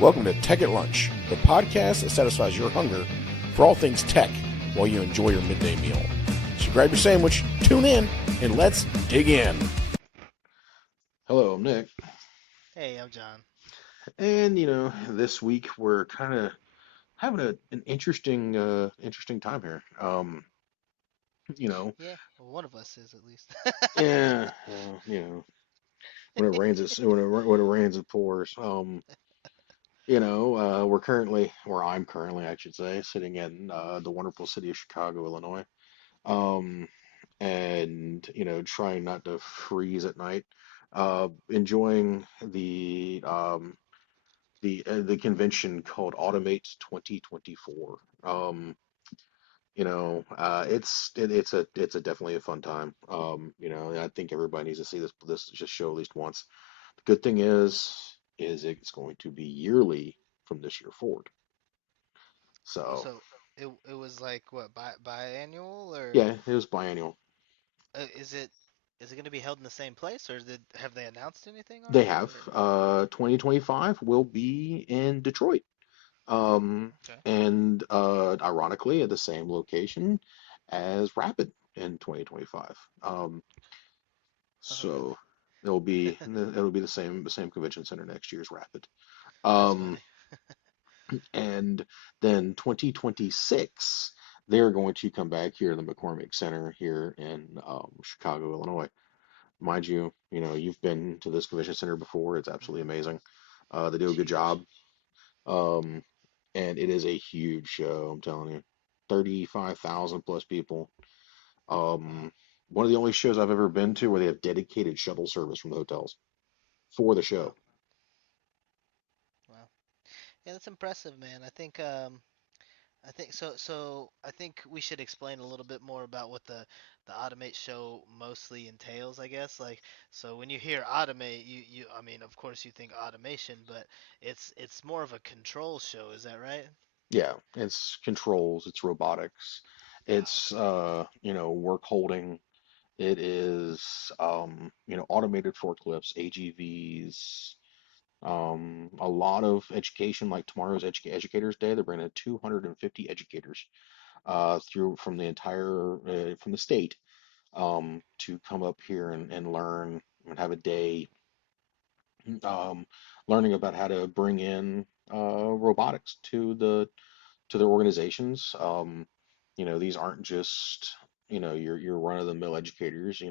Welcome to Tech at Lunch, the podcast that satisfies your hunger for all things tech while you enjoy your midday meal. So grab your sandwich, tune in, and let's dig in. Hello, I'm Nick. Hey, I'm John. And this week we're kind of having an interesting time here. You know, Yeah, well, one of us is at least. yeah, when it rains, when it rains, it pours. We're currently, or I'm currently, I should say, sitting in the wonderful city of Chicago, Illinois. Um, and trying not to freeze at night. Enjoying the convention called Automate 2024. It's a definitely a fun time. I think everybody needs to see this just show at least once. The good thing is it's going to be yearly from this year forward. So So it was like what biannual or yeah, it was biannual. is it going to be held in the same place or have they announced anything They already have or 2025 will be in Detroit. okay. And ironically, at the same location as Rapid in 2025. Oh, really? So it'll be the same convention center next year as Rapid. That's Um, funny. and then 2026, they're going to come back here in the McCormick Center here in Chicago, Illinois. Mind you, you've been to this convention center before. It's absolutely Hmm. amazing. They do a It's good huge. job. Um, and it is a huge show, I'm telling you. 35,000 plus people. Wow. Um, One of the only shows I've ever been to where they have dedicated shuttle service from the hotels for the Wow. show. Wow. Yeah, that's impressive, man. I think we should explain a little bit more about what the Automate show mostly entails, I guess. Like, so when you hear Automate, you I mean, of course you think automation, but it's more of a control show, is that right? Yeah, it's controls, it's robotics, Ah, it's okay. work holding, it is automated forklifts, AGVs, a lot of education like tomorrow's Educators Day. They're bringing in 250 educators through from the entire from the state to come up here and learn and have a day um, learning about how to bring in robotics to their organizations. These aren't just your run-of-the-mill educators.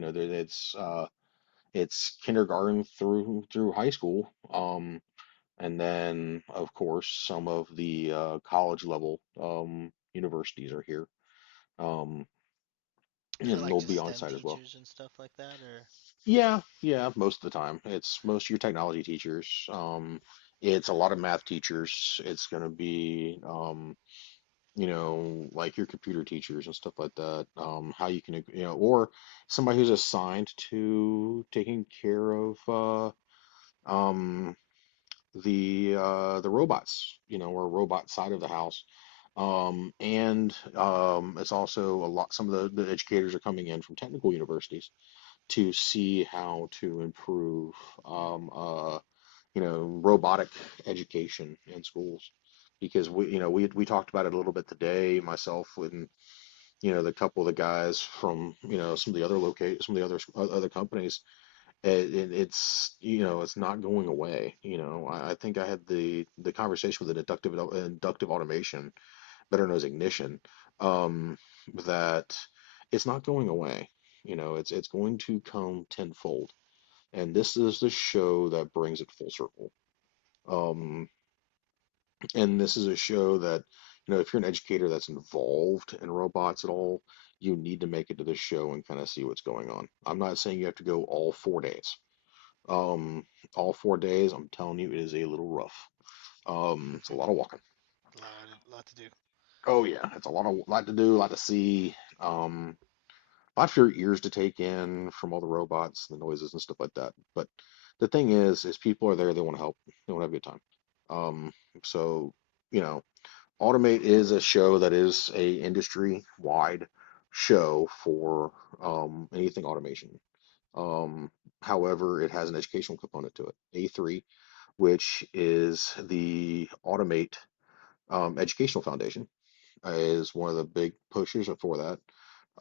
It's kindergarten through high school, and then of course some of the college level universities are here, um, Is it and like they'll just be on STEM site as well. teachers and stuff like that, or? Yeah, yeah, most of the time. It's most of your technology teachers. It's a lot of math teachers. It's going to be, like your computer teachers and stuff like that. How you can, or somebody who's assigned to taking care of um, the robots, or robot side of the house. And it's also a lot. Some of the educators are coming in from technical universities to see how to improve robotic education in schools because we talked about it a little bit today, myself and the couple of the guys from some of the other companies. It's it's not going away. I think I had the conversation with an inductive automation, better known as Ignition, um, that it's not going away. It's going to come tenfold, and this is the show that brings it full circle. Um, and this is a show that, if you're an educator that's involved in robots at all, you need to make it to this show and kind of see what's going on. I'm not saying you have to go all 4 days. Um, all 4 days, I'm telling you, it is a little rough. It's a lot of walking. Lot to do. Oh yeah, it's a lot to do, a lot to see. A lot for your ears to take in from all the robots, the noises and stuff like that. But the thing is people are there, they want to help, they want to have a good time. So, you know, Automate is a show that is a industry-wide show for anything automation. Um, However, it has an educational component to it. A3 which is the Automate Educational Foundation, is one of the big pushers for that.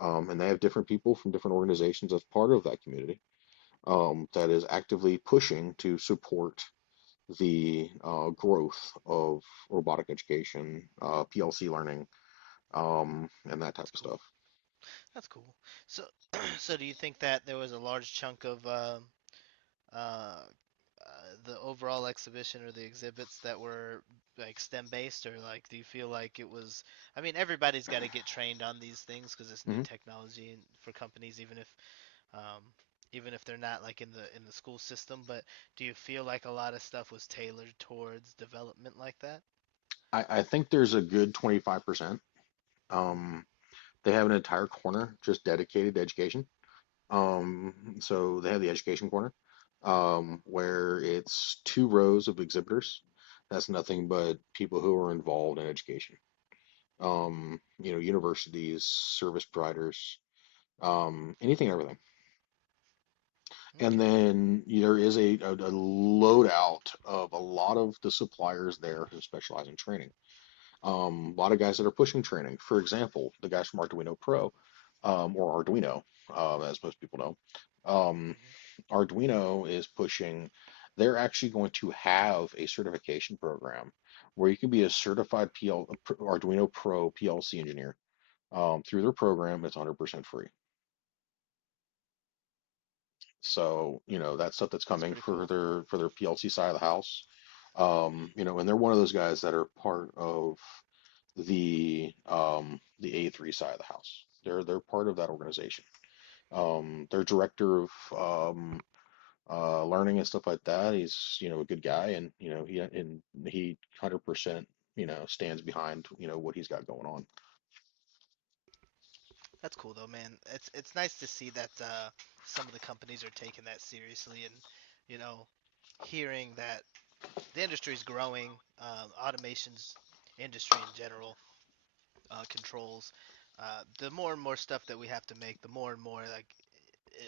And they have different people from different organizations as part of that community that is actively pushing to support the growth of robotic education, PLC learning, and that type That's of cool. stuff. That's cool. So, so do you think that there was a large chunk of uh, the overall exhibition or the exhibits that were like STEM based, or like do you feel like it was? I mean, everybody's got to get trained on these things because it's new Hmm. technology and for companies, um, even if they're not like in the school system. But do you feel like a lot of stuff was tailored towards development like that? I think there's a good 25%. Hmm. Um, they have an entire corner just dedicated to education. So they have the education corner, where it's 2 rows of exhibitors. That's nothing but people who are involved in education. Universities, service providers, anything and everything. And Okay. then there is a loadout of a lot of the suppliers there who specialize in training. A lot of guys that are pushing training. For example, the guys from Arduino Pro, or Arduino, as most people know. Um, Hmm. Arduino is pushing, they're actually going to have a certification program where you can be a certified Arduino Pro PLC engineer through their program. It's 100% free. So, that stuff that's That's coming pretty cool. for their PLC side of the house. And they're one of those guys that are part of the A3 side of the house. They're part of that organization. Their director of learning and stuff like that. He's, a good guy, and he 100% stands behind what he's got going on. That's cool though, man. It's nice to see that some of the companies are taking that seriously and you know hearing that the industry is growing, automation's industry in general, controls. The more and more stuff that we have to make, the more and more like eh,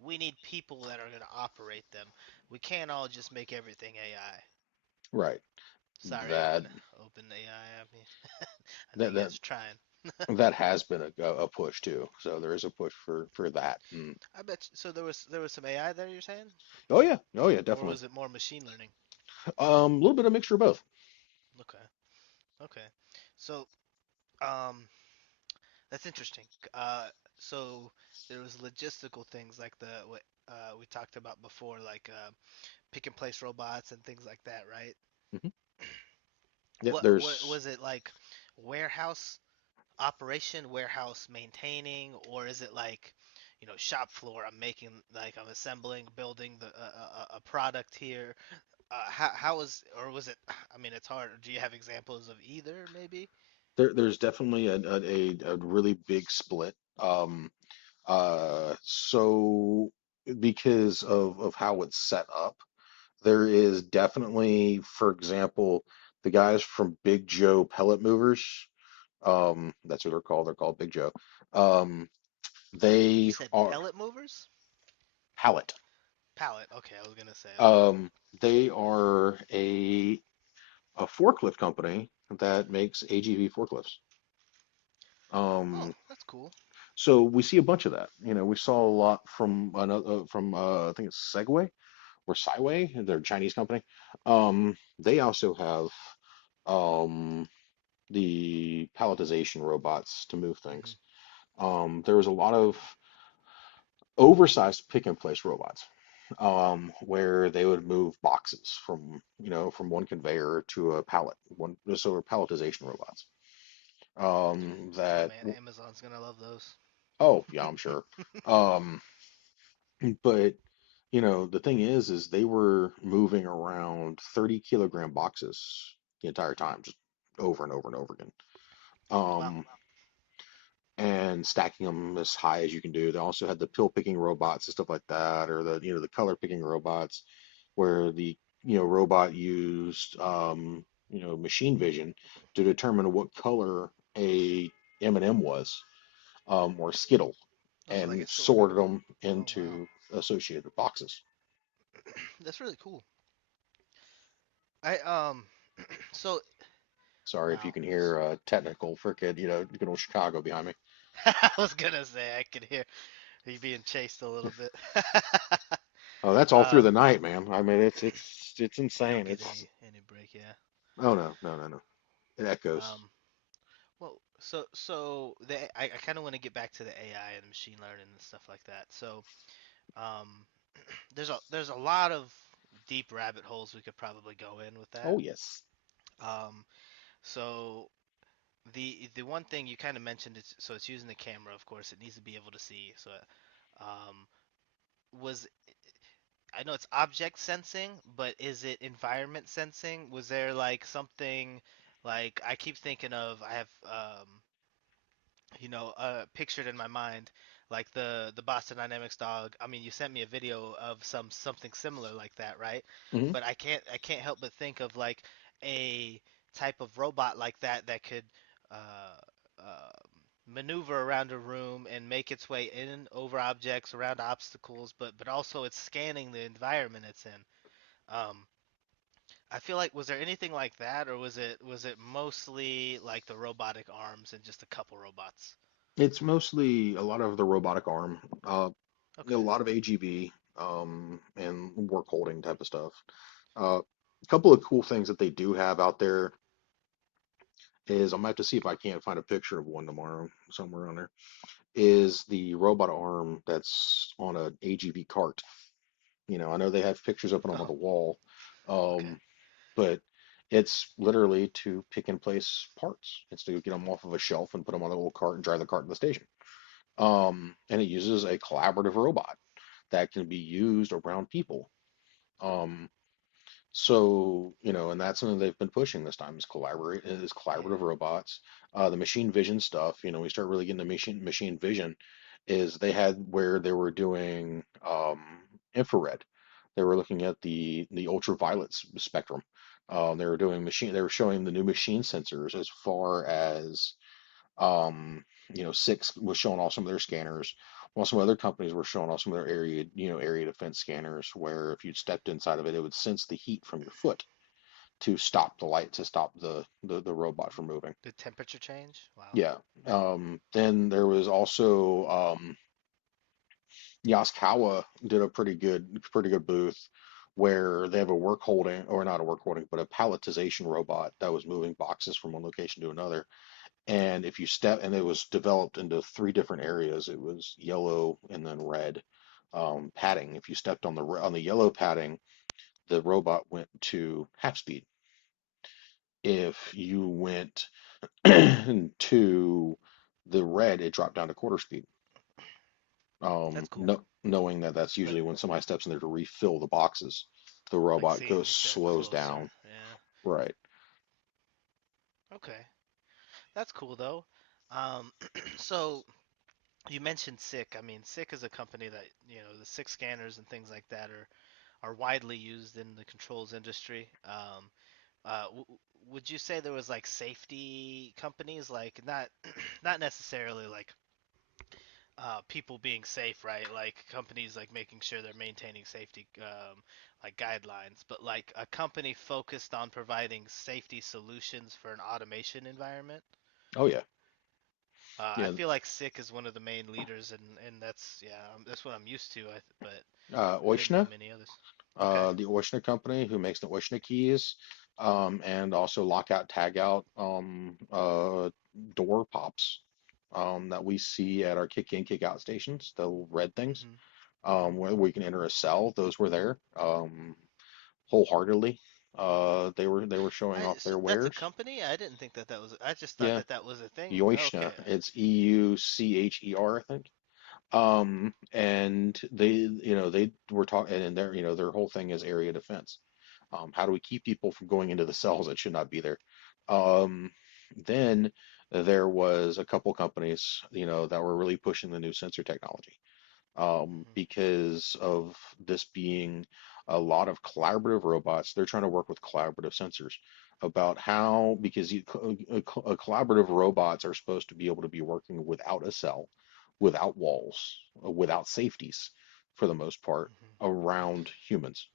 we need people that are going to operate them. We can't all just make everything AI. Right. Sorry, That open AI. I mean, I know that you that guys are trying. that has been a push too. So there is a push for that. And, I bet you, so. There was some AI there. You're saying, oh yeah, or definitely. was it more machine learning? A little bit of mixture of both. Okay, okay. So, um, that's interesting. Uh, so there was logistical things like the what we talked about before, like pick and place robots and things like that, right? Hmm. Yeah, What there's was it like? Warehouse operation, warehouse maintaining, or is it like, shop floor? I'm making like I'm assembling, building a product here. How is or was it? I mean, it's hard. Do you have examples of either, maybe? there's definitely a really big split. So because of how it's set up, there is definitely, for example, the guys from Big Joe Pellet Movers. That's what they're called. They're called Big Joe. Um, You they said are pellet movers? Pallet. Pallet. Okay, I was gonna say okay. Um, they are a forklift company that makes AGV forklifts. Oh, Um, that's cool. so we see a bunch of that. We saw a lot from another from I think it's Segway or Skyway, they're a Chinese company. They also have um, the palletization robots to move Hmm. things. There was a lot of oversized pick and place robots, where they would move boxes from one conveyor to a pallet. So were palletization robots. Oh That man, Amazon's gonna love those. Oh yeah, I'm sure. Um, but the thing is they were moving around 30-kilogram boxes the entire time, just over and over and over again. Wow. Um, and stacking them as high as you can do. They also had the pill picking robots and stuff like that, or the color picking robots, where the robot used machine vision to determine what color a M&M was, or Skittle, Oh, so like and a sorter. sorted them Oh wow, into associated boxes. that's really cool. I so Sorry if you wow. can hear technical frickin', good old Chicago behind me. I was gonna say I could hear you being chased a little bit. Oh, that's all through um, the night, man. I mean, it's you don't insane. get It's any break, yeah. oh no, no, no, no. It echoes. Um, well, so I kind of want to get back to the AI and machine learning and stuff like that. So, um, there's a lot of deep rabbit holes we could probably go in with that. Oh yes. Um, so the one thing you kind of mentioned is so it's using the camera, of course, it needs to be able to see. So, um, was I know it's object sensing, but is it environment sensing? Was there like something like I keep thinking of I have pictured in my mind like the Boston Dynamics dog. I mean, you sent me a video of something similar like that, right? Hmm. But I can't help but think of like a type of robot like that that could uh, uh, maneuver around a room and make its way in over objects, around obstacles, but also it's scanning the environment it's in. Um, I feel like was there anything like that, or was it mostly like the robotic arms and just a couple robots? It's mostly a lot of the robotic arm, a Okay. lot of AGV, and work holding type of stuff. A couple of cool things that they do have out there is I'm gonna have to see if I can't find a picture of one tomorrow somewhere on there. Is the robot arm that's on an AGV cart. I know they have pictures up and on Oh, the wall, okay. um, but it's literally to pick and place parts. It's to get them off of a shelf and put them on a little cart and drive the cart to the station. And it uses a collaborative robot that can be used around people. Um, and that's something they've been pushing this time is Yeah. collaborative robots. The machine vision stuff, we start really getting the machine vision is they had where they were doing infrared. They were looking at the ultraviolet spectrum. They were showing the new machine sensors as far as Six was showing off some of their scanners, while some other companies were showing off some of their area defense scanners, where if you'd stepped inside of it, it would sense the heat from your foot to stop the light, to stop the robot from moving. The temperature change? Wow. Yeah. Then there was also Yaskawa did a pretty good booth where they have a work holding, or not a work holding, but a palletization robot that was moving boxes from one location to another. And if you step, and it was developed into three different areas. It was yellow and then red padding. If you stepped on the yellow padding, the robot went to half speed. If you went to the red, it dropped down to quarter speed. That's cool. No, knowing that that's But usually when somebody steps in there to refill the boxes, the like robot seeing goes if they're slows closer. down. Yeah. Right. Okay. That's cool though. Um, so you mentioned SICK. I mean, SICK is a company that, the SICK scanners and things like that are widely used in the controls industry. Would you say there was like safety companies, like not necessarily like people being safe, right? Like companies like making sure they're maintaining safety like guidelines, but like a company focused on providing safety solutions for an automation environment. Oh yeah. I Yeah. feel like SICK is one of the main leaders, and that's what I'm used to. But I didn't know Oishna, many others. Okay. the Oishna company who makes the Oishna keys, and also lockout, tagout, door pops, that we see at our kick in, kick out stations, the red things, Mhm. Mhm. where we can enter a cell. Those were there, wholeheartedly. They were showing off So their that's a wares. company? I didn't think that was. I just thought Yeah, that was a thing. Yoishna. Okay. It's Eucher, I think. And they were talking, and their whole thing is area defense. How do we keep people from going into the cells that should not be there? Um, then there was a couple companies, that were really pushing the new sensor technology, Mhm. because of this being a lot of collaborative robots. They're trying to work with collaborative sensors about how, because collaborative robots are supposed to be able to be working without a cell, without walls, without safeties, for the most part, Mhm. around humans.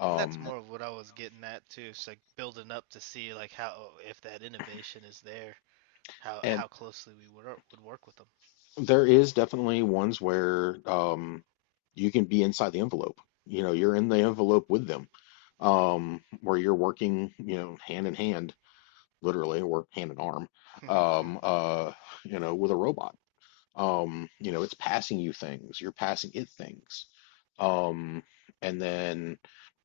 And that's Um, more of what I was getting at too. It's like building up to see like how if that innovation is there, and how closely we would work with them. there is definitely ones where you can be inside the envelope. You know, you're in the envelope with them, where you're working, hand in hand, literally, or hand in arm, um, uh, with a robot. It's passing you things, you're passing it things. Um, and then,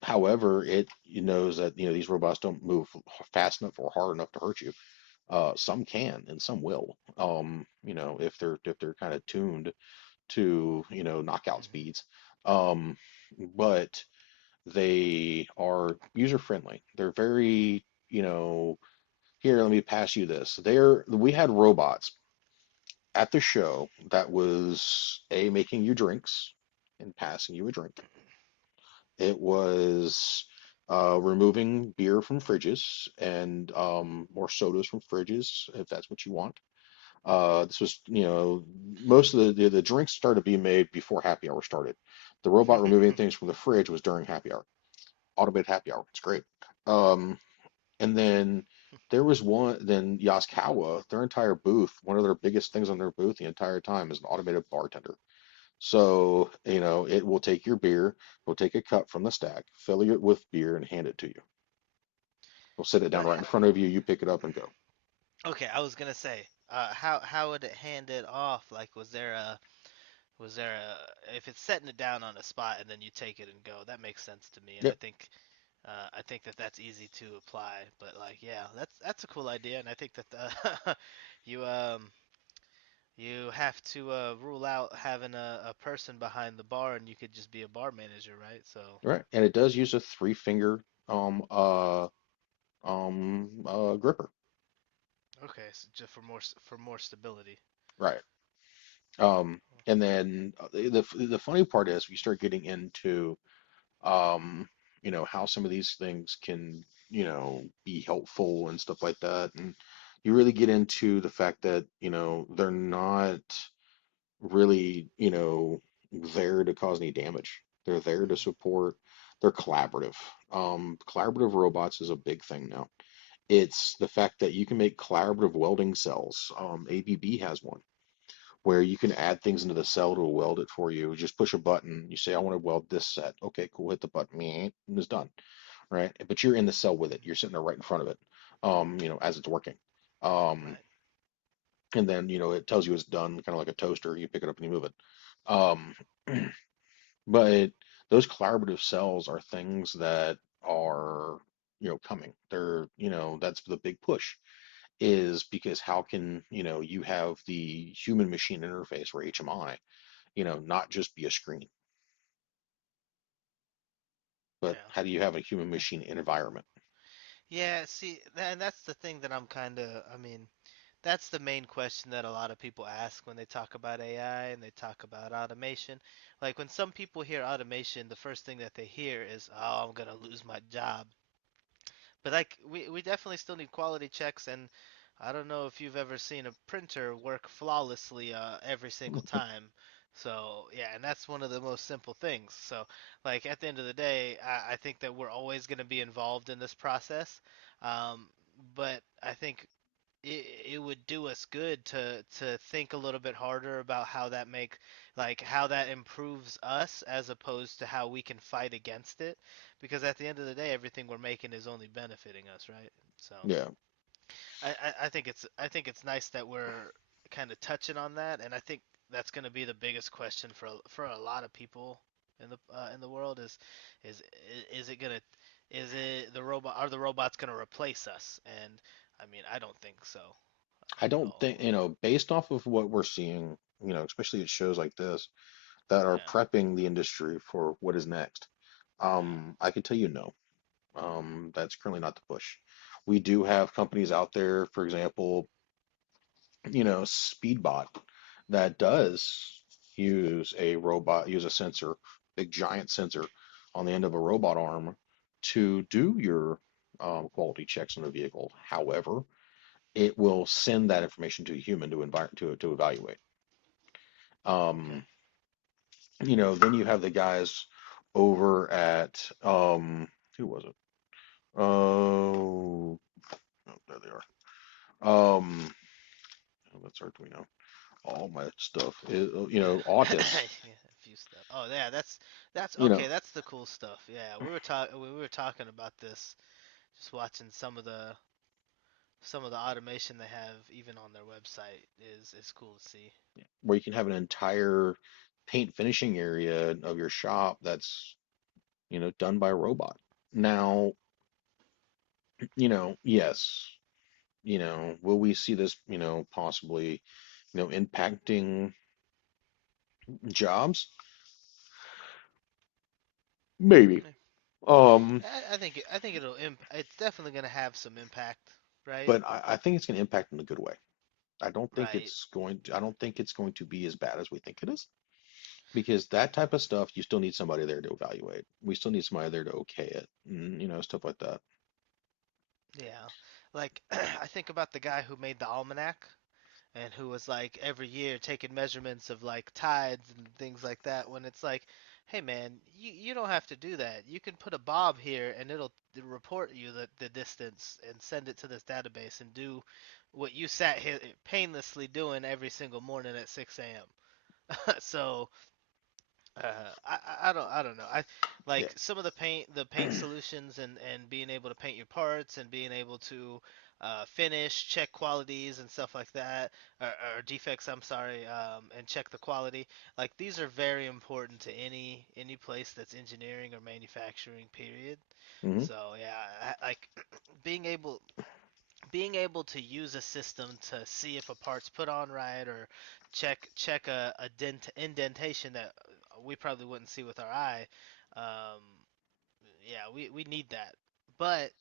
however, it knows that, these robots don't move fast enough or hard enough to hurt you. Some can and some will. If they're kind of tuned to, knockout speeds. Um, but they are user friendly. They're very, here, let me pass you this. We had robots at the show that was making you drinks and passing you a drink. It was removing beer from fridges and or sodas from fridges if that's what you want. This was, most of the drinks started being made before happy hour started. The robot removing things from the fridge was during happy hour, automated happy hour. It's great. Um, and then there was one, then Yaskawa, their entire booth, one of their biggest things on their booth the entire time is an automated bartender. So, it will take your beer, will take a cup from the stack, fill it with beer, and hand it to you. We'll sit it down But right in front of you, you pick it up and go. okay, I was gonna say, how would it hand it off? Like, was there a if it's setting it down on a spot and then you take it and go, that makes sense to me, and Yep. I think that that's easy to apply. But like, yeah, that's a cool idea, and I think that the you you have to rule out having a person behind the bar, and you could just be a bar manager, right? So Right. And it does use a three finger gripper. okay, so just for more stability. Right. And then the funny part is we start getting into um, how some of these things can, be helpful and stuff like that. And you really get into the fact that, they're not really, there to cause any damage. They're there to Hmm. support, they're collaborative. Collaborative robots is a big thing now. It's the fact that you can make collaborative welding cells. ABB has one where you can add things into the cell to weld it for you. Just push a button. You say, I want to weld this set. Okay, cool. Hit the button. And it's done. Right. But you're in the cell with it. You're sitting there right in front of it, as it's working. Um, Right. and then, it tells you it's done, kind of like a toaster. You pick it up and you move it. Um, but those collaborative cells are things that are, coming. They're, that's the big push is because how can, you have the human machine interface or HMI, not just be a screen, but Yeah. how do you have a human machine environment? Yeah, see, and that's the thing that I'm kind of, I mean, that's the main question that a lot of people ask when they talk about AI and they talk about automation. Like when some people hear automation, the first thing that they hear is, "Oh, I'm gonna lose my job." But like we definitely still need quality checks, and I don't know if you've ever seen a printer work flawlessly every single time. So yeah, and that's one of the most simple things. So like at the end of the day, I think that we're always going to be involved in this process. Um, but I think it would do us good to think a little bit harder about how that make like how that improves us as opposed to how we can fight against it, because at the end of the day everything we're making is only benefiting us, right? So Yeah, I think it's nice that we're kind of touching on that, and I think that's going to be the biggest question for a lot of people in the world is is it gonna is it the robot are the robots going to replace us? And I mean, I don't think so I at don't all. think, based off of what we're seeing, especially at shows like this that are Yeah. prepping the industry for what is next. Yeah. I can tell you no. That's currently not the push. We do have companies out there, for example, Speedbot, that does use a sensor, big giant sensor on the end of a robot arm to do your quality checks on a vehicle. However, it will send that information to a human to evaluate. Okay. Um, then you have the guys over at who was it? Oh, oh, there they are. That's Arduino. All my stuff is, Yeah, Autis. yeah, a few stuff. Oh yeah, that's You okay. know, That's the cool stuff. Yeah, we were talking about this, just watching some of the automation they have even on their website is cool to see. where you can have an entire paint finishing area of your shop that's, done by a robot. Now, yes, will we see this, possibly, impacting jobs? Maybe. Yeah. Um, I think it's definitely gonna have some impact, right? but I think it's going to impact in a good way. Right. I don't think it's going to be as bad as we think it is. Because that type of stuff, you still need somebody there to evaluate. We still need somebody there to okay it, and, stuff like that. Yeah. Like I think about the guy who made the almanac and who was like every year taking measurements of like tides and things like that when it's like, hey man, you don't have to do that. You can put a bob here and it'll report you the distance and send it to this database and do what you sat here painlessly doing every single morning at 6 a.m. So I don't know. I Yeah. like some of the paint solutions and being able to paint your parts and being able to finish, check qualities and stuff like that, or defects. I'm sorry, and check the quality. Like these are very important to any place that's engineering or manufacturing. Period. Hmm. So yeah, like being able being able to use a system to see if a part's put on right or check a indentation that we probably wouldn't see with our eye. Um, yeah, we need that. But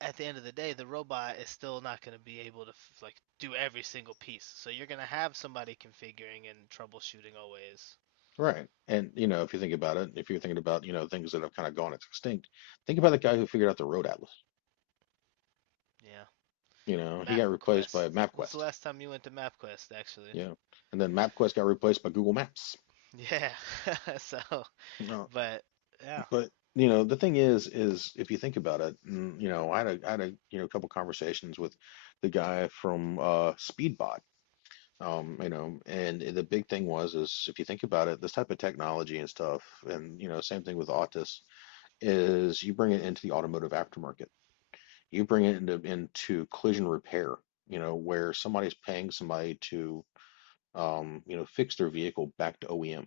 at the end of the day, the robot is still not going to be able to like do every single piece. So you're going to have somebody configuring and troubleshooting always. Right. And, if you think about it, if you're thinking about, things that have kind of gone extinct, think about the guy who figured out the road atlas. Yeah. He got replaced MapQuest. by When's the MapQuest. last time you went to MapQuest, actually? Yeah. And then MapQuest got replaced by Google Maps. Yeah. So, No, but yeah. but, the thing is if you think about it, I had a couple conversations with the guy from Speedbot. And the big thing is if you think about it, this type of technology and stuff, and same thing with Autos, is you bring it into the automotive aftermarket. You bring it into collision repair, where somebody's paying somebody to fix their vehicle back to OEM.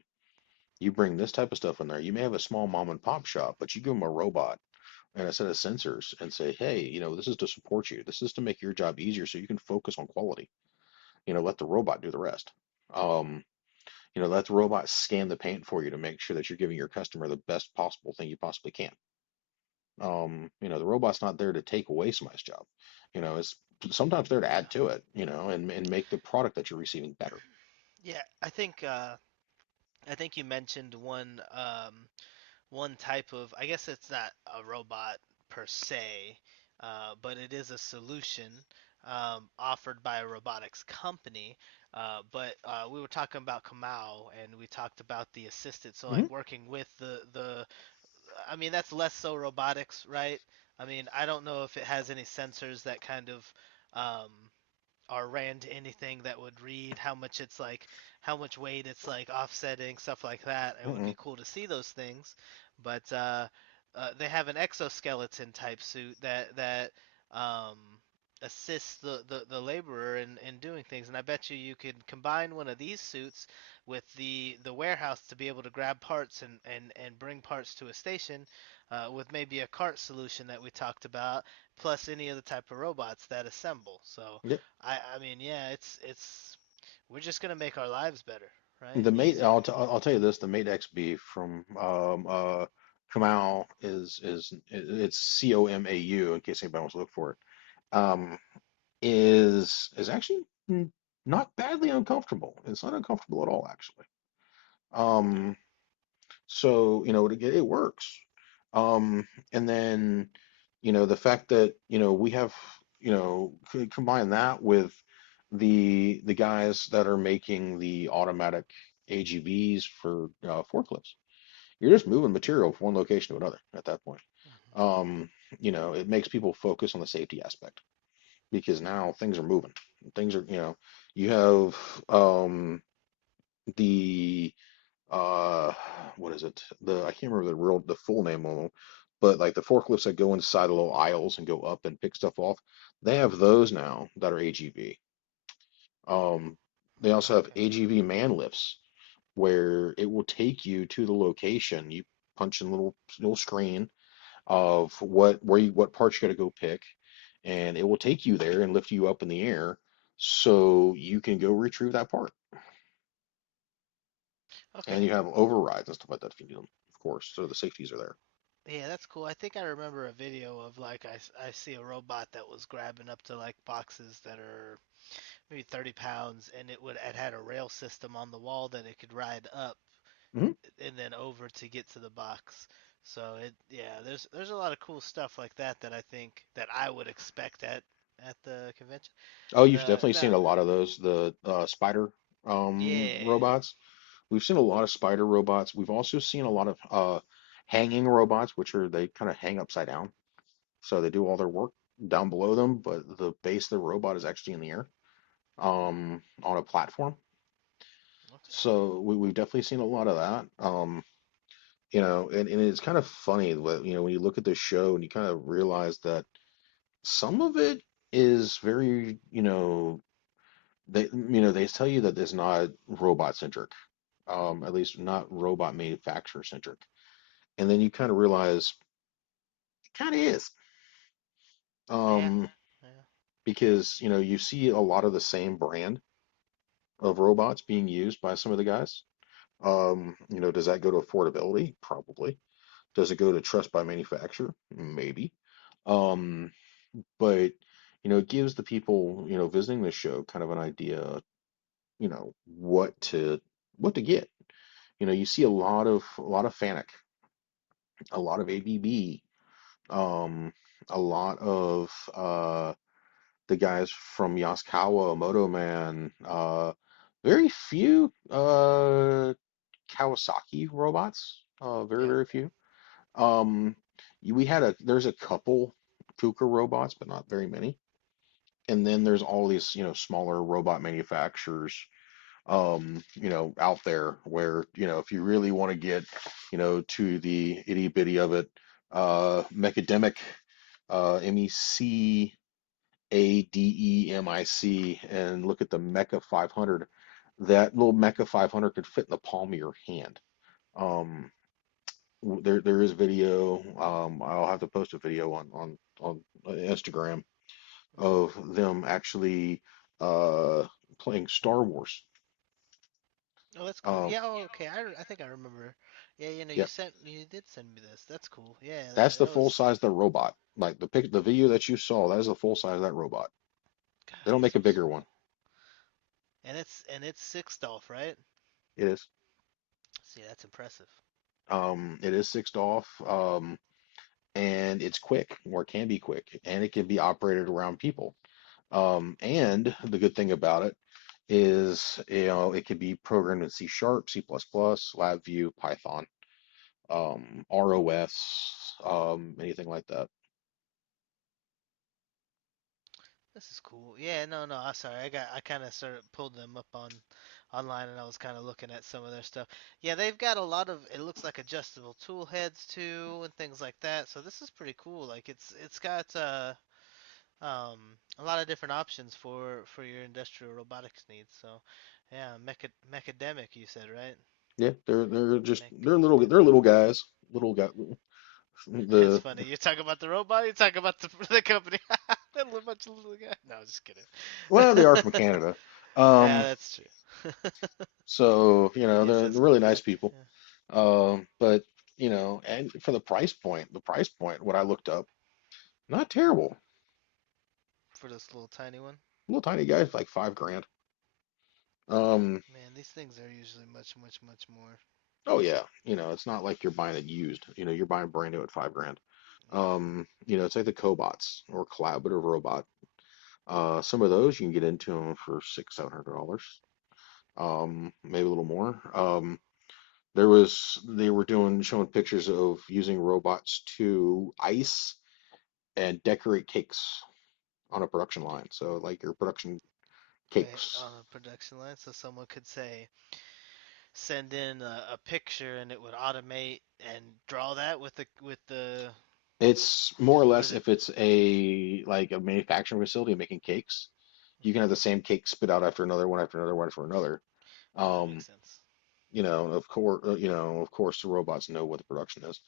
You bring this type of stuff in there. You may have a small mom and pop shop, but you give them a robot and a set of sensors and say, hey, this is to support you. This is to make your job easier so you can focus on quality. Let the robot do the rest. Um, let the robot scan the paint for you to make sure that you're giving your customer the best possible thing you possibly can. The robot's not there to take away somebody's job. It's sometimes there to Yeah. add to it, and make the product that you're receiving better. Yeah, I think you mentioned one type of, I guess it's not a robot per se, but it is a solution offered by a robotics company. But we were talking about Kamau and we talked about the assistant. So Hmm. like working with the I mean that's less so robotics, right? I mean I don't know if it has any sensors that kind of um, or ran to anything that would read how much it's like how much weight it's like offsetting stuff like that. It would Mm-mm. be cool to see those things, but they have an exoskeleton type suit that um, assists the laborer in doing things. And I bet you could combine one of these suits with the warehouse to be able to grab parts and bring parts to a station with maybe a cart solution that we talked about plus any other type of robots that assemble. So Yep. I mean, yeah, it's we're just gonna make our lives better, right, The and Mate, easier. I'll tell you this, the Mate XB from Comau it's COMAU in case anybody wants to look for it. Is actually not badly uncomfortable. It's not uncomfortable at all, actually. Um, So, it works. And then, the fact that, we have, combine that with the guys that are making the automatic AGVs for forklifts. You're just moving material from one location to another at that point. Hmm. Um, it makes people focus on the safety aspect because now things are moving. Things are, you have the uh what is it? I can't remember the full name of them, but like the forklifts that go inside the little aisles and go up and pick stuff off, they have those now that are AGV. Um, they also have Okay. AGV man lifts where it will take you to the location. You punch in a little screen of what parts you got to go pick, and it will take you there and lift you up in the air so you can go retrieve that part. And Okay. you have overrides and stuff like that if you need them, of course. So the safeties are there. Yeah, that's cool. I think I remember a video of like I see a robot that was grabbing up to like boxes that are maybe 30 pounds, and it had a rail system on the wall that it could ride up Hmm. and then over to get to the box. So yeah, there's a lot of cool stuff like that that I think that I would expect at the convention. Oh, you've The definitely the seen a lot of those, the spider Yeah. robots. We've seen a lot of spider robots. We've also seen a lot of hanging robots, which are they kind of hang upside down. So they do all their work down below them, but the base of the robot is actually in the air, on a platform. Okay. So we've definitely seen a lot of that. And it's kind of funny when you look at this show and you kind of realize that some of it is very, they tell you that it's not robot centric, at least not robot manufacturer centric. And then you kind of realize it kind of is, Yeah. um, Yeah. because, you see a lot of the same brand of robots being used by some of the guys. Does that go to affordability? Probably. Does it go to trust by manufacturer? Maybe. Um, but it gives the people visiting the show kind of an idea, what to get. You see a lot of Fanuc, a lot of ABB, um, a lot of the guys from Yaskawa, Moto Man, very few Kawasaki robots, very Yep. very few. Um, there's a couple KUKA robots, but not very many. And then there's all these smaller robot manufacturers out there where if you really want to get to the itty bitty of it, Mechademic, MECADEMIC, and look at the Mecha 500. That little Mecha 500 could fit in the palm of your hand. Um, there is video. I'll have to post a video on Instagram of them actually uh, playing Star Wars. Oh, that's cool. Um, Yeah. Oh, okay. I think I remember. Yeah. yeah, You did send me this. That's cool. Yeah. that's the That full was. size of the robot. Like the video that you saw, that is the full size of that robot. God, They don't that's make a so bigger one. small. And it's six dolph, right? It is. See, that's impressive. It is sixed off. And it's quick, or it can be quick, and it can be operated around people. And the good thing about it is, it can be programmed in C Sharp, C++, LabVIEW, Python, ROS, anything like that. This is cool. Yeah, no, no, I'm sorry. I kind of sort of pulled them up on online and I was kind of looking at some of their stuff. Yeah, they've got a lot of it looks like adjustable tool heads too and things like that. So this is pretty cool. Like it's got a lot of different options for your industrial robotics needs. So yeah, Mechademic you said, right? Yeah, they're just Mecha. they're little guys, little guy. It's The funny. You're talking about the robot. You're talking about the company. Little bunch of little guy. No, just kidding. well, they are from Canada. Yeah, Um, that's true. so Yes, they're that's really cool. nice people. Yeah. But and for the price point, what I looked up, not terrible. For this little tiny one. Little tiny guy, like 5 grand. Um, Man, these things are usually much, much, much more. oh yeah, it's not like you're buying it used. You're buying brand new at 5 grand. Yeah. It's like the Cobots or Collaborative Robot. Some of those you can get into them for $600, $700. Maybe a little more. they were doing showing pictures of using robots to ice and decorate cakes on a production line. So like your production Wait, cakes. on a production line, so someone could say, send in a picture, and it would automate and draw that with the, It's more or or less is it? if it's a like a manufacturing facility making cakes, you can have the same cake spit out after another one after another one after another. Oh, that Um, makes sense. of course, the robots know what the production is,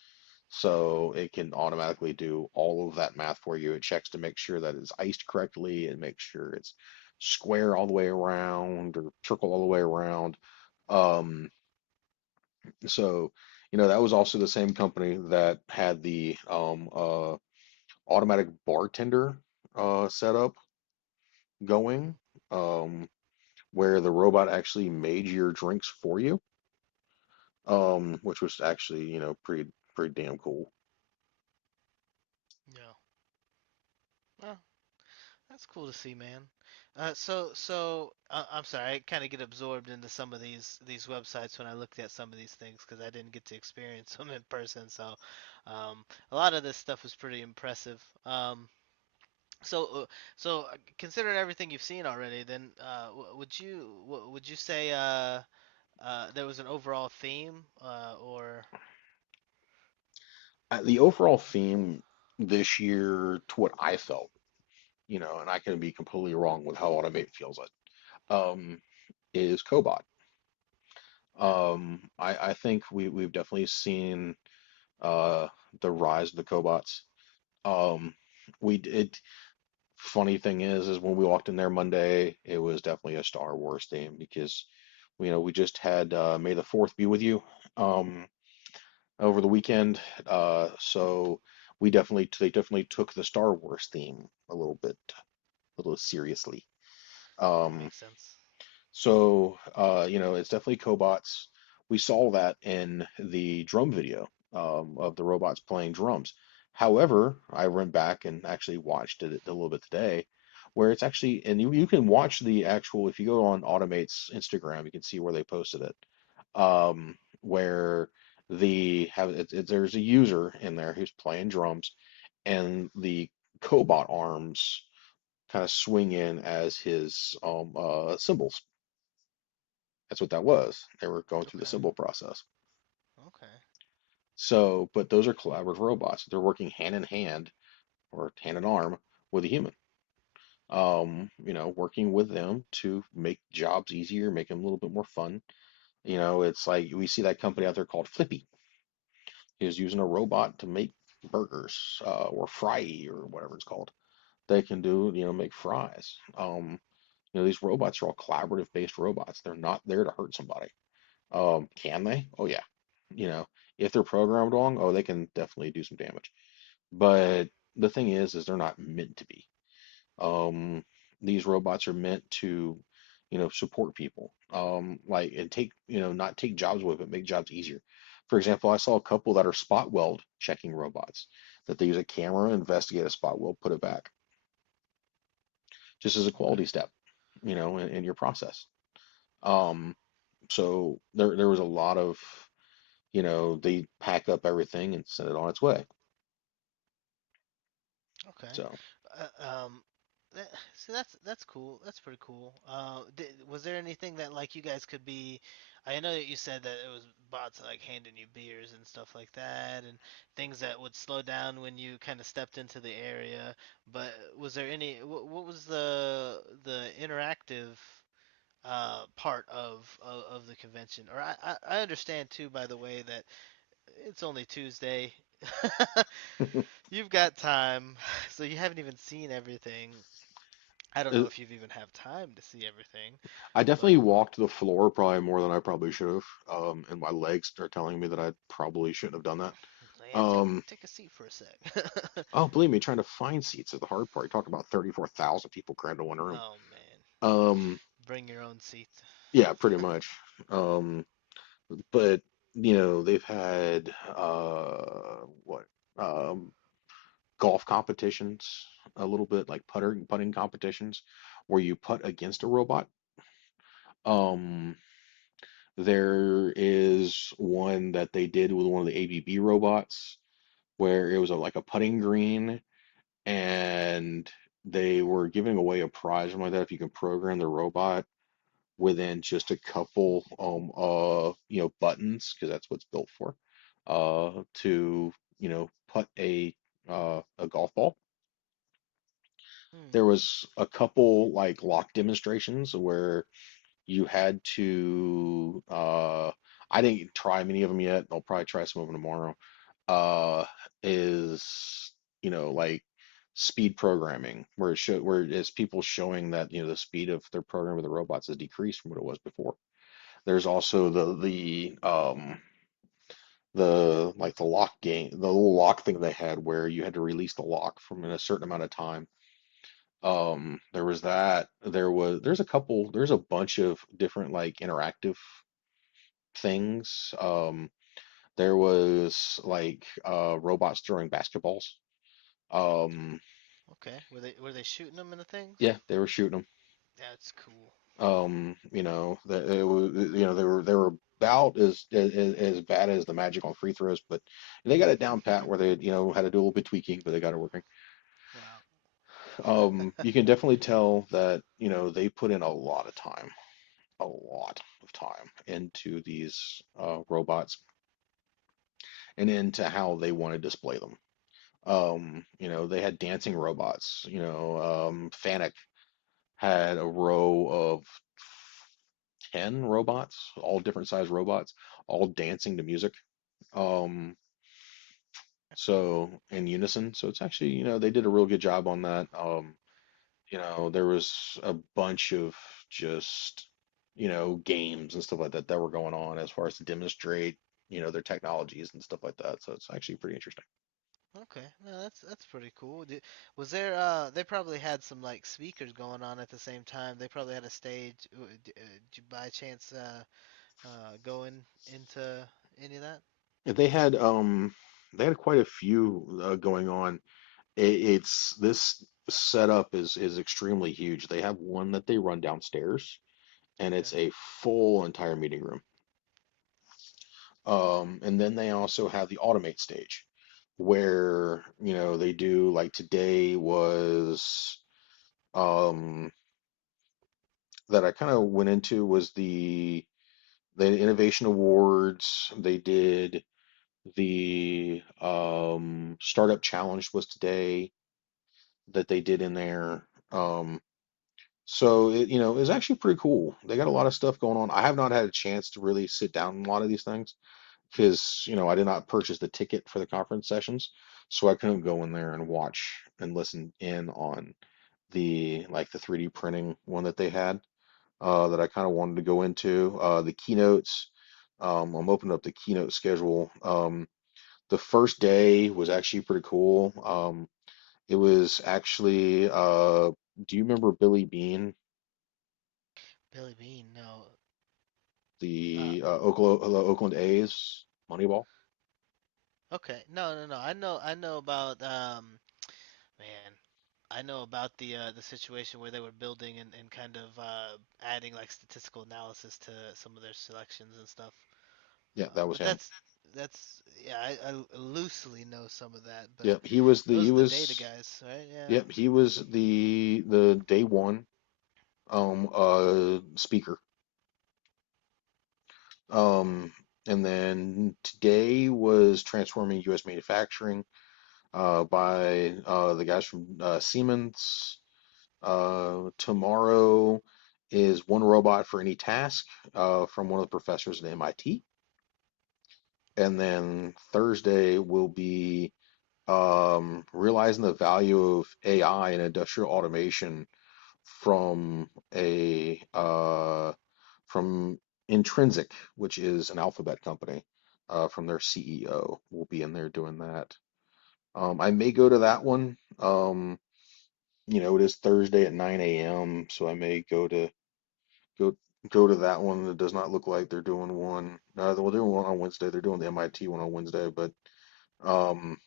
so it can automatically do all of that math for you. It checks to make sure that it's iced correctly and make sure it's square all the way around or circle all the way around. Um, so, that was also the same company that had the automatic bartender setup going, um, where the robot actually made your drinks for you, which was actually, pretty damn cool. Yeah. Well, that's cool to see, man. So I'm sorry, I kind of get absorbed into some of these websites when I looked at some of these things because I didn't get to experience them in person. So, a lot of this stuff was pretty impressive. So, considering everything you've seen already, then would you say there was an overall theme, or The overall theme this year, to what I felt, and I can be completely wrong with how Automate feels it, is Cobot. I think we've definitely seen uh, the rise of the cobots. Um, we did. Funny thing is when we walked in there Monday, it was definitely a Star Wars theme because we just had May the Fourth be with you um, over the weekend. So they definitely took the Star Wars theme a little seriously. that Um, makes sense? So, it's definitely cobots. We saw that in the drum video of the robots playing drums. However, I went back and actually watched it a little bit today, where it's actually, and you can watch the actual, if you go on Automate's Instagram, you can see where they posted it, where there's a user in there who's playing drums, and the cobot arms kind of swing in as his cymbals. That's what that was. They were going through the Okay, symbol process. okay, So, but those are collaborative robots. They're working hand in hand or hand in arm with a human. Working with them to make jobs easier, make them a little bit more fun. It's like we see that company out there called Flippy, is using a robot to make burgers, or fry or whatever it's called. They can do, make fries. These robots are all collaborative based robots. They're not there to hurt somebody. Can they? Oh yeah. You know, if they're programmed wrong, oh, they can definitely do some damage. But the thing is they're not meant to be. Um, these robots are meant to, support people. Like and take, not take jobs away, but make jobs easier. For example, I saw a couple that are spot weld checking robots that they use a camera, investigate a spot weld, put it back, just as a okay, quality step, in your process. Um, so there was a lot of they pack up everything and send it on its way. okay. So Um, see, that's cool. That's pretty cool. Was there anything that like you guys could be? I know that you said that it was bots like handing you beers and stuff like that, and things that would slow down when you kind of stepped into the area. But was there any? What was the interactive part of the convention? Or I understand too, by the way, that it's only Tuesday. You've got time, so you haven't even seen everything. I don't uh, know if you've even have time to see everything, I definitely but walked the floor probably more than I probably should have. And my legs are telling me that I probably shouldn't have done that. yeah, Um, take a seat for a sec. oh, believe me, trying to find seats is the hard part. You talk about 34,000 people crammed in one room. Oh man, Um, bring your own seat. yeah, pretty much. Um, but they've had what um golf competitions, a little bit like putting competitions where you putt against a robot. Um, There is one that they did with one of the ABB robots where it was like a putting green, and they were giving away a prize or something like that if you can program the robot within just a couple buttons, because that's what it's built for, to putt a golf ball. Hmm. There was a couple like lock demonstrations where you had to I didn't try many of them yet. I'll probably try some of them tomorrow. Uh is like speed programming, where it's people showing that the speed of their program with the robots has decreased from what it was before. There's also the like the lock game, the little lock thing they had where you had to release the lock from in a certain amount of time. There was that. There's a bunch of different like interactive things. There was like robots throwing basketballs. Um, Okay. Were they shooting them in the things? yeah, they were shooting them. That's cool. They were about as bad as the Magic on free throws, but they got it down pat where they had to do a little bit tweaking, but they got it working. Wow. You can definitely tell that they put in a lot of time into these robots and into how they want to display them. They had dancing robots. Fanuc had a row of 10 robots, all different size robots, all dancing to music. Um, so in unison. So it's actually, they did a real good job on that. There was a bunch of just, games and stuff like that that were going on as far as to demonstrate, their technologies and stuff like that. So it's actually pretty interesting. Okay, no, that's pretty cool. Was there they probably had some like speakers going on at the same time. They probably had a stage. Did you by chance go into any of that? They had quite a few going on. It's this setup is extremely huge. They have one that they run downstairs, and Okay. it's a full entire meeting room. And then they also have the automate stage where, they do like today was um that I kind of went into was the innovation awards. They did the startup challenge was today that they did in there. So it was actually pretty cool. They got a lot of stuff going on. I have not had a chance to really sit down in a lot of these things because I did not purchase the ticket for the conference sessions, so I couldn't go in there and watch and listen in on the 3D printing one that they had, that I kind of wanted to go into. The keynotes. I'm opening up the keynote schedule. The first day was actually pretty cool. It was actually do you remember Billy Bean, Billy Bean, no. Uh, the Oakland A's Moneyball? okay, no. I know about man. I know about the situation where they were building and kind of adding like statistical analysis to some of their selections and stuff. Yeah, that was But him. that's yeah, I loosely know some of that, but Yep, he was those are the data guys, right? Yeah. yep, he was the day one speaker. Um, and then today was transforming U.S. manufacturing by the guys from Siemens. Tomorrow is one robot for any task from one of the professors at MIT. And Okay. then Thursday will be realizing the value of AI and industrial automation from a from Intrinsic, which is an Alphabet company, from their CEO. Will be in there doing that. I may go to that one. It is Thursday at 9 a.m., so I may go go to that one. It does not look like they're doing one. No, they're doing one on Wednesday. They're doing the MIT one on Wednesday, but um,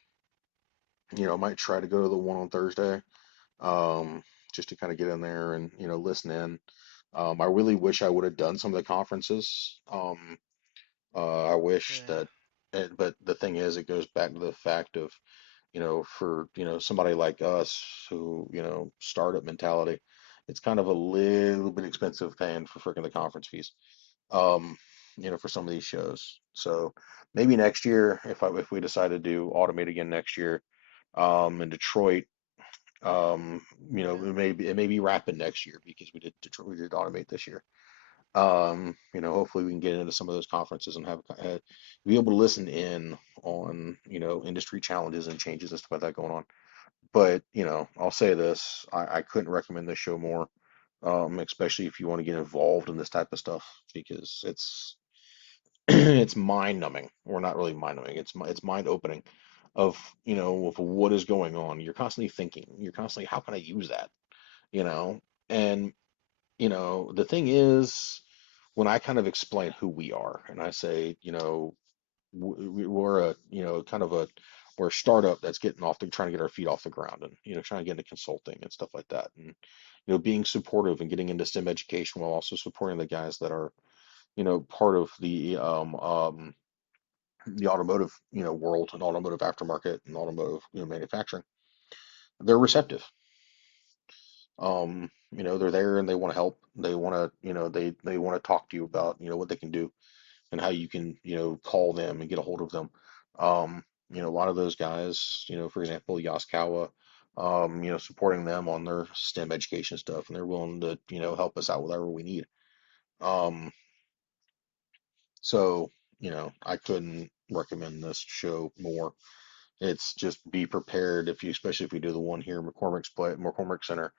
I might try to go to the one on Thursday, um, just to kind of get in there and listen in. I really wish I would have done some of the conferences. I wish Yeah. that, but the thing is, it goes back to the fact of, for, somebody like us who, startup mentality, it's kind of a little bit expensive paying for freaking the conference fees, um, for some of these shows. So maybe next year, if we decide to do Automate again next year, in Detroit, um, Yeah. it may be Rapid next year because we did Detroit, we did Automate this year. Hopefully we can get into some of those conferences and be able to listen in on, industry challenges and changes and stuff like that going on. But, I'll say this, I couldn't recommend this show more, especially if you want to get involved in this type of stuff because it's it's mind numbing. Or not really mind numbing. It's mind opening of, of what is going on. You're constantly thinking. You're constantly, how can I use that? You know, and the thing is, when I kind of explain who we are and I say, we're a, kind of we're a startup that's trying to get our feet off the ground and, trying to get into consulting and stuff like that. And, being supportive and getting into STEM education while also supporting the guys that are, part of the automotive, world and automotive aftermarket and automotive, manufacturing. They're receptive. They're there and they want to help. They want to, they want to talk to you about, what they can do and how you can, call them and get a hold of them. A lot of those guys, for example, Yaskawa, supporting them on their STEM education stuff, and they're willing to, help us out with whatever we need. Um, so, I couldn't recommend this show more. It's just be prepared especially if we do the one here in McCormick Center,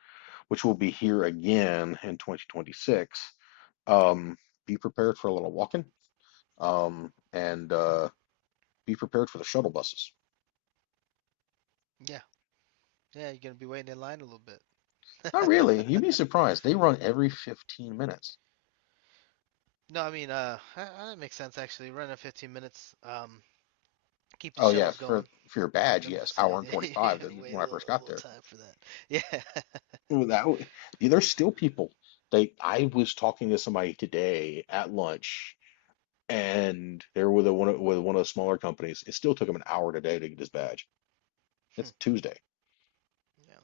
which will be here again in 2026. Um, be prepared for a little walking, and be prepared for the shuttle buses. Yeah. Yeah. You're gonna be waiting in line a little bit. Not really. You'd be surprised. They run every 15 minutes. No, I mean, that makes sense actually. Run at 15 minutes. Keep the Oh yeah, shuttles for going. your badge, I'm yes, hour saying and you're 45 gonna wait when I first a got little there. time for that. Yeah. That there's still people. I was talking to somebody today at lunch, and they were with one of the smaller companies. It still took him an hour today to get his badge. It's Tuesday, Yeah.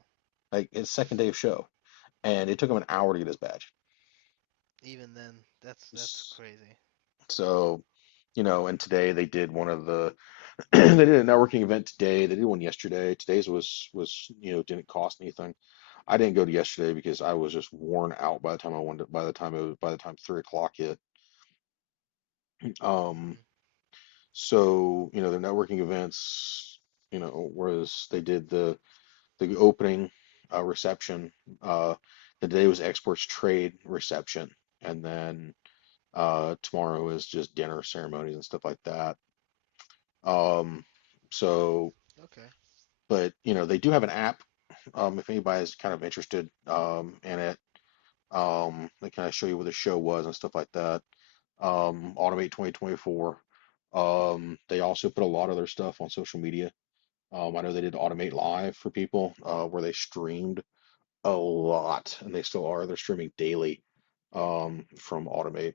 like it's second day of show, and it took him an hour to get his badge. Even then, that's S- crazy. So, and today they did one of the they did a networking event today. They did one yesterday. Today's was didn't cost anything. I didn't go to yesterday because I was just worn out by the time I wanted. By the time 3 o'clock hit. Um, Hmm. so the networking events, was they did the opening reception. Uh, the day was exports trade reception, and then tomorrow is just dinner ceremonies and stuff like that. Um, so, Okay. but they do have an app. If anybody's kind of interested in it, they kind of show you what the show was and stuff like that. Automate 2024. They also put a lot of their stuff on social media. I know they did Automate Live for people, where they streamed a lot, and they still are. They're streaming daily, from Automate.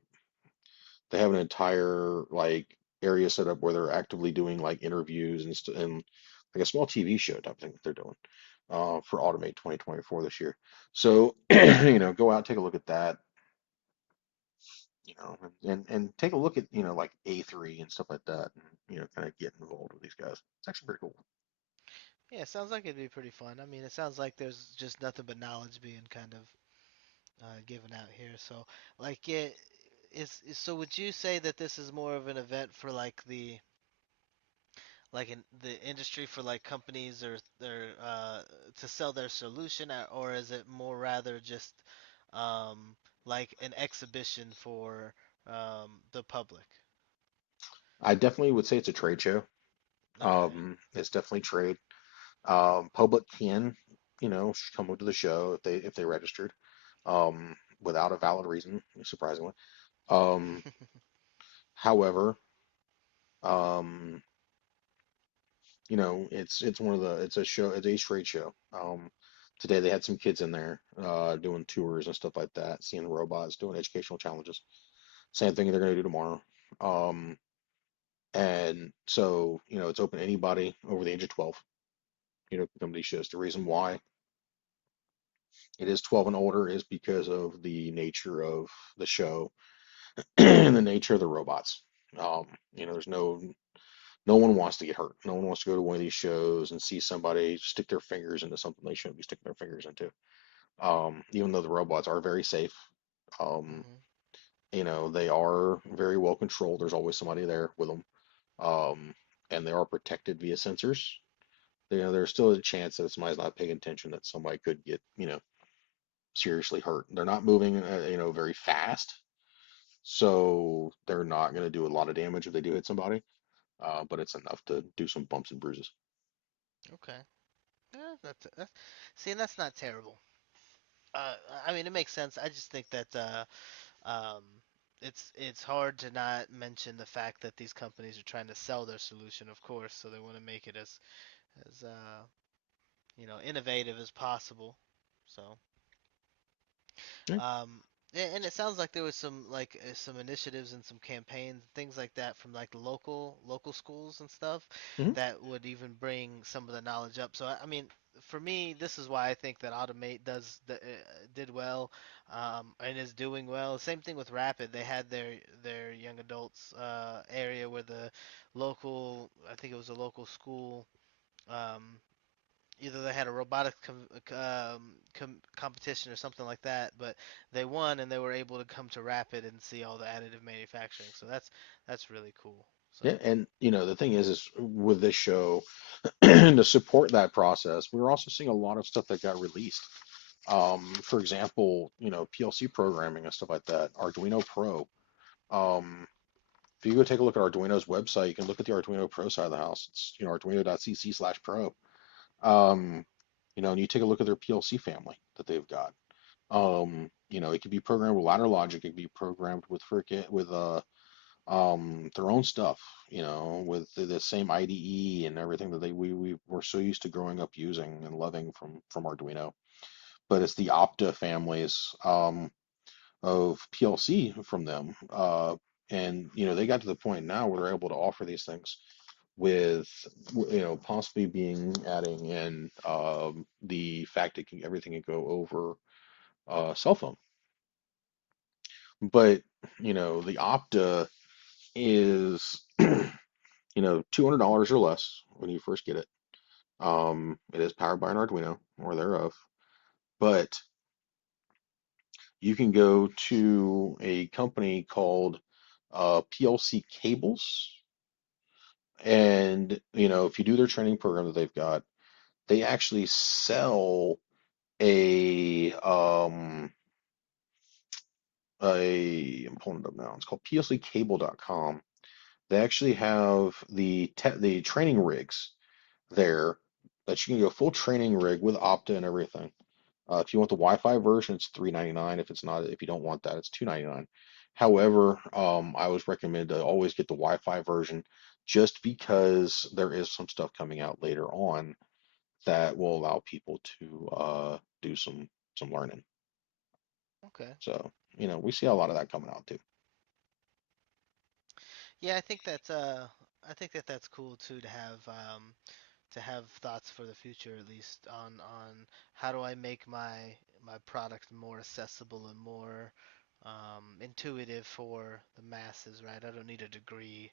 They have an entire like area set up where they're actively doing like interviews and like a small TV show type thing that they're doing, for Automate 2024 this year. So, go out, take a look at that, and take a look at, like A3 and stuff like that, and, kind of get involved with these guys. It's actually pretty cool. Yeah, sounds like it'd be pretty fun. I mean, it sounds like there's just nothing but knowledge being kind of given out here. So, like, so would you say that this is more of an event for like in the industry for like companies or their to sell their solution, or is it more rather just like an exhibition for the public? I definitely would say it's a trade show. Okay. It's definitely trade. Public can, come to the show if they registered, without a valid reason, surprisingly. Um, however, um, it's a trade show. Today they had some kids in there doing tours and stuff like that, seeing robots, doing educational challenges. Same thing they're going to do tomorrow. Um, and so, it's open to anybody over the age of 12, can come to these shows. The reason why it is 12 and older is because of the nature of the show and the nature of the robots. Um, there's no one wants to get hurt. No one wants to go to one of these shows and see somebody stick their fingers into something they shouldn't be sticking their fingers into. Even though the robots are very safe, um, Hmm. they are very well controlled. There's always somebody there with them. Um, and they are protected via sensors. There's still a chance that if somebody's not paying attention that somebody could get, seriously hurt. They're not moving, very fast, so they're not going to do a lot of damage if they do hit somebody. But it's enough to do some bumps and bruises. Okay. Yeah, see, and that's not terrible. Uh, I mean, it makes sense. I just think that um, it's hard to not mention the fact that these companies are trying to sell their solution, of course, so they want to make it as innovative as possible. So, Yeah. um, and it sounds like there was some like some initiatives and some campaigns, things like that from like local schools and stuff Hmm. that would even bring some of the knowledge up. So I mean, for me, this is why I think that Automate did well, and is doing well. Same thing with Rapid. They had their young adults area where the local, I think it was a local school. Um, Either they had a robotics competition or something like that, but they won and they were able to come to Rapid and see all the additive manufacturing. So that's really cool. So Yeah, and the thing is with this show, to support that process, we were also seeing a lot of stuff that got released. For example, PLC programming and stuff like that, Arduino Pro. Um, if you go take a look at Arduino's website, you can look at the Arduino Pro side of the house. It's, arduino.cc/pro. Um, and you take a look at their PLC family that they've got. It could be programmed with ladder logic, it could be programmed with their own stuff, with the same IDE and everything that we were so used to growing up using and loving from Arduino. But it's the Opta families of PLC from them. And they got to the point now where they're able to offer these things with possibly being adding in the fact that everything can go over cell phone. But the Opta is $200 or less when you first get it. It is powered by an Arduino or thereof, but you can go to a company called PLC Cables, and if you do their training program that they've got, they actually sell a I'm pulling it up now. It's called plccable.com. They actually have the training rigs there that you can go full training rig with Opta and everything. If you want the Wi-Fi version, it's $3.99. If you don't want that, it's $2.99. However, I always recommend to always get the Wi-Fi version just because there is some stuff coming out later on that will allow people to do some learning. okay, So, we see a lot of that coming out too. yeah, I think that that's cool too to have thoughts for the future at least on how do I make my product more accessible and more intuitive for the masses, right? I don't need a degree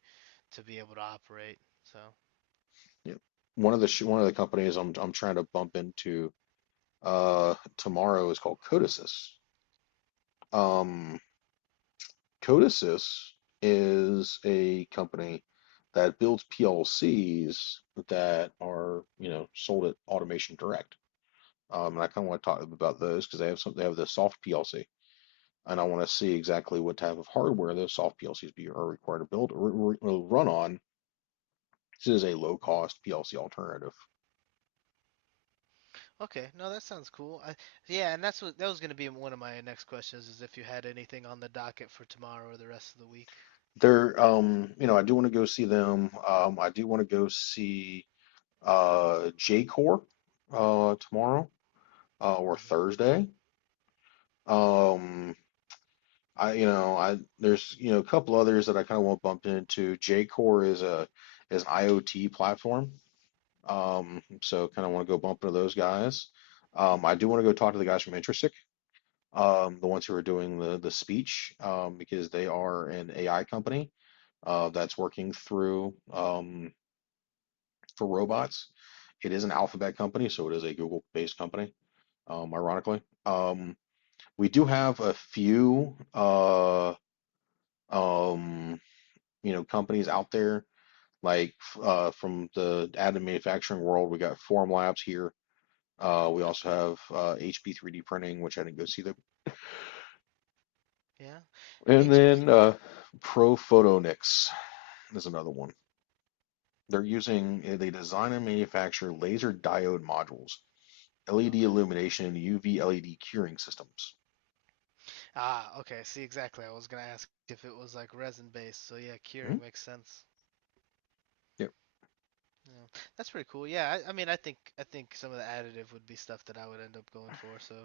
to be able to operate. So, Yeah. One of the companies I'm trying to bump into tomorrow is called Codesys. Um, Codesys is a company that builds PLCs that are, sold at Automation Direct. And I kind of want to talk about those because they have the soft PLC, and I want to see exactly what type of hardware those soft PLCs are required to build or run on. This is a low cost PLC alternative. okay, no, that sounds cool. Yeah, and that was going to be one of my next questions is if you had anything on the docket for tomorrow or the rest of the week. I do want to go see them. I do want to go see J-Core tomorrow. or Hmm. Thursday. Um, I there's a couple others that I kind of want to bump into. Jcore is an IoT platform. So kind of want to go bump into those guys. I do want to go talk to the guys from Intrasec, the ones who are doing the speech, because they are an AI company that's working through for robots. It is an Alphabet company, so it is a Google-based company, ironically. We do have a few um, companies out there like from the additive manufacturing world. We got Forum Labs here. We also have HP 3D printing, which I didn't go see them. Yeah. And HP. then Pro Photonics is another one. They design and manufacture laser diode modules, LED Okay. illumination, and UV LED curing systems. Ah, okay. See, exactly. I was gonna ask if it was like resin based. So yeah, Mhm. curing makes sense. Yep. Yeah, that's pretty cool. Yeah, I mean, I think some of the additive would be stuff that I would end up going for. So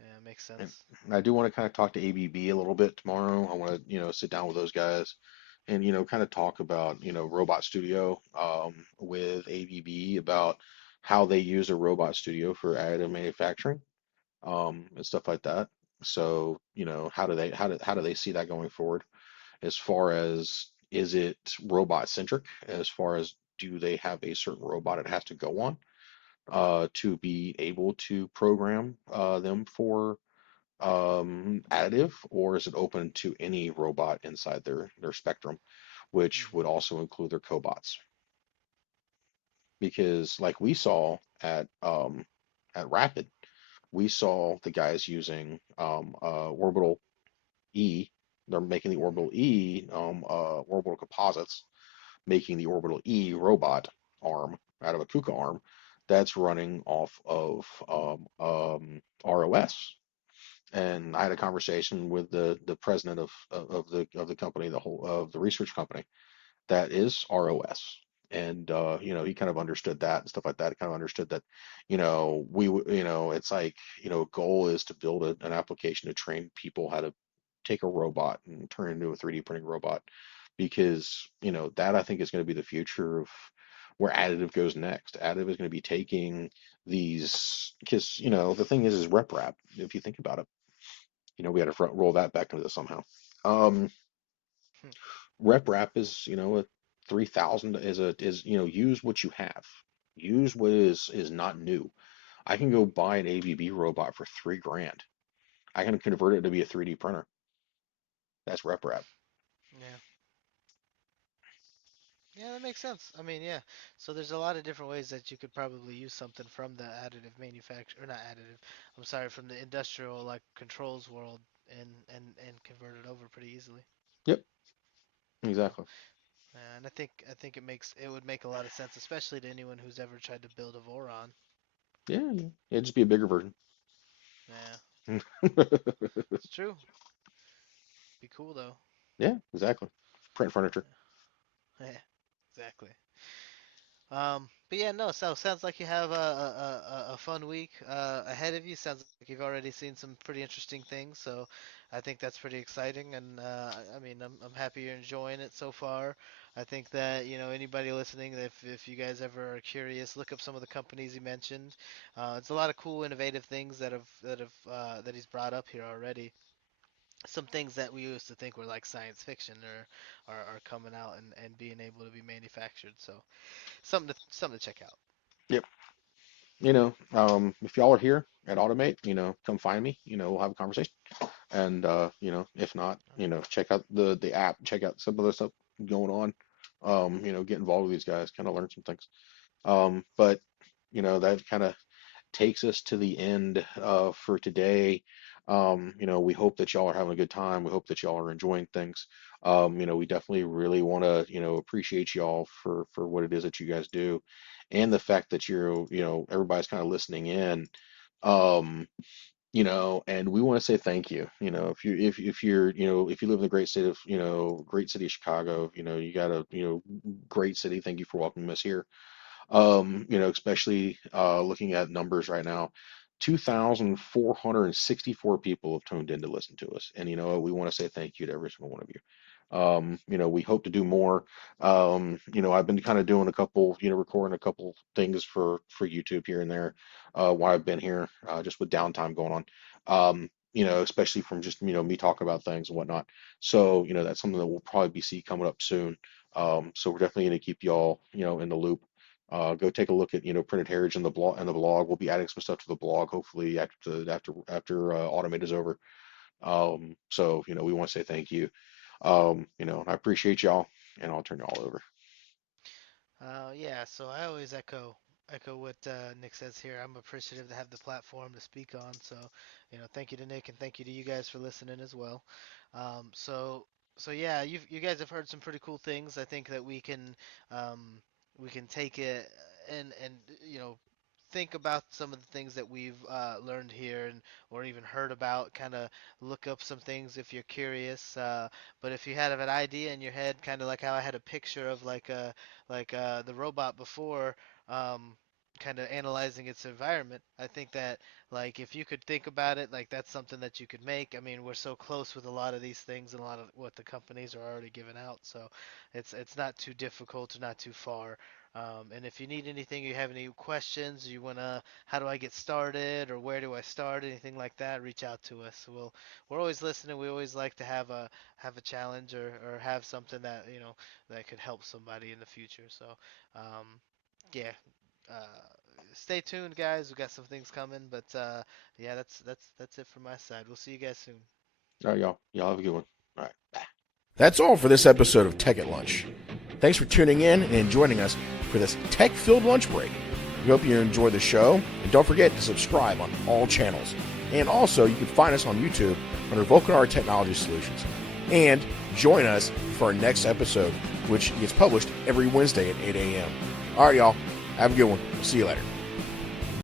yeah, it makes And sense. I do want to kind of talk to ABB a little bit tomorrow. I want to, sit down with those guys and, kind of talk about, Robot Studio with ABB about how they use a Robot Studio for additive manufacturing and stuff like that. So, how do they see that going forward as far as is it robot centric as far as do they have a certain robot it has to go on to be able to program them for additive, or is it open to any robot inside their spectrum, which would Hmm. also include their cobots? Because like we saw at Rapid, we saw the guys using Orbital E. They're making the Orbital E Orbital Composites, making the Orbital E robot arm out of a KUKA arm that's running off of ROS. And I had a conversation with the president of the company, the whole of the research company that is ROS. And he kind of understood that and stuff like that. Kind of understood that, it's like, goal is to build an application to train people how to take a robot and turn it into a 3D printing robot, because that I think is going to be the future of where additive goes next. Additive is going to be taking these, because the thing is RepRap. If you think about it, we had to front roll that back into this somehow. Um, RepRap is, a 3,000 use what you have. Use what is not new. I can go buy an ABB robot for 3 grand. I can convert it to be a 3D printer. That's RepRap. Yeah. Yeah, that makes sense. I mean, yeah. So there's a lot of different ways that you could probably use something from the additive manufacture, or not additive. I'm sorry, from the industrial like controls world and convert it over pretty easily. Yep, Yeah. exactly. And I think it would make a lot of sense, especially to anyone who's ever tried to build a Voron. Yeah, yeah. It'd just be a bigger version. Yeah, it's true. Be cool though. Yeah, exactly. Print furniture. Yeah, exactly. But yeah, no. So sounds like you have a fun week ahead of you. Sounds like you've already seen some pretty interesting things. So I think that's pretty exciting. And I mean, I'm happy you're enjoying it so far. I think that anybody listening, if you guys ever are curious, look up some of the companies he mentioned. It's a lot of cool, innovative things that he's brought up here already. Some things that we used to think were like science fiction are coming out and being able to be manufactured. So something to check out. Yep. If y'all are here at Automate, come find me. We'll have a conversation. And if not, check out the app, check out some other stuff going on. Get involved with these guys, kind of learn some things. But that kind of takes us to the end for today. We hope that y'all are having a good time. We hope that y'all are enjoying things. We definitely really want to, appreciate y'all for what it is that you guys do, and the fact that everybody's kind of listening in. Um, and we want to say thank you. If you live in the great city of Chicago, you got a, great city. Thank you for welcoming us here. Especially looking at numbers right now. 2,464 people have tuned in to listen to us. And you know what? We want to say thank you to every single one of you. You know, we hope to do more. You know, I've been kind of doing a couple, you know, recording a couple things for YouTube here and there, while I've been here, just with downtime going on. You know, especially from just, you know, me talking about things and whatnot. So, you know, that's something that we'll probably be see coming up soon. So we're definitely going to keep y'all, you know, in the loop. Go take a look at, you know, Printed Heritage and the blog. We'll be adding some stuff to the blog hopefully after Automate is over. So, you know, we want to say thank you. You know, I appreciate y'all, and I'll turn y'all over. Yeah, so I always echo what Nick says here. I'm appreciative to have the platform to speak on. So, thank you to Nick and thank you to you guys for listening as well. Um, so so yeah, you guys have heard some pretty cool things. I think that um, we can take it and think about some of the things that we've learned here and or even heard about. Kind of look up some things if you're curious. But if you had an idea in your head, kind of like how I had a picture of the robot before, um, kind of analyzing its environment. I think that like if you could think about it, like that's something that you could make. I mean, we're so close with a lot of these things and a lot of what the companies are already giving out, so it's not too difficult or not too far. And if you need anything, you have any questions, you wanna, how do I get started, or where do I start, anything like that, reach out to us. We're always listening. We always like to have a challenge or have something that that could help somebody in the future. So, um, yeah, stay tuned, guys. We got some things coming, but yeah, that's it from my side. We'll see you guys soon. All right, y'all. Y'all have a good one. All right. Bye. That's all for this episode of Tech at Lunch. Thanks for tuning in and joining us for this tech-filled lunch break. We hope you enjoy the show, and don't forget to subscribe on all channels. And also, you can find us on YouTube under Vulcanar Technology Solutions. And join us for our next episode, which gets published every Wednesday at 8 a.m. All right, y'all. Have a good one. See you later.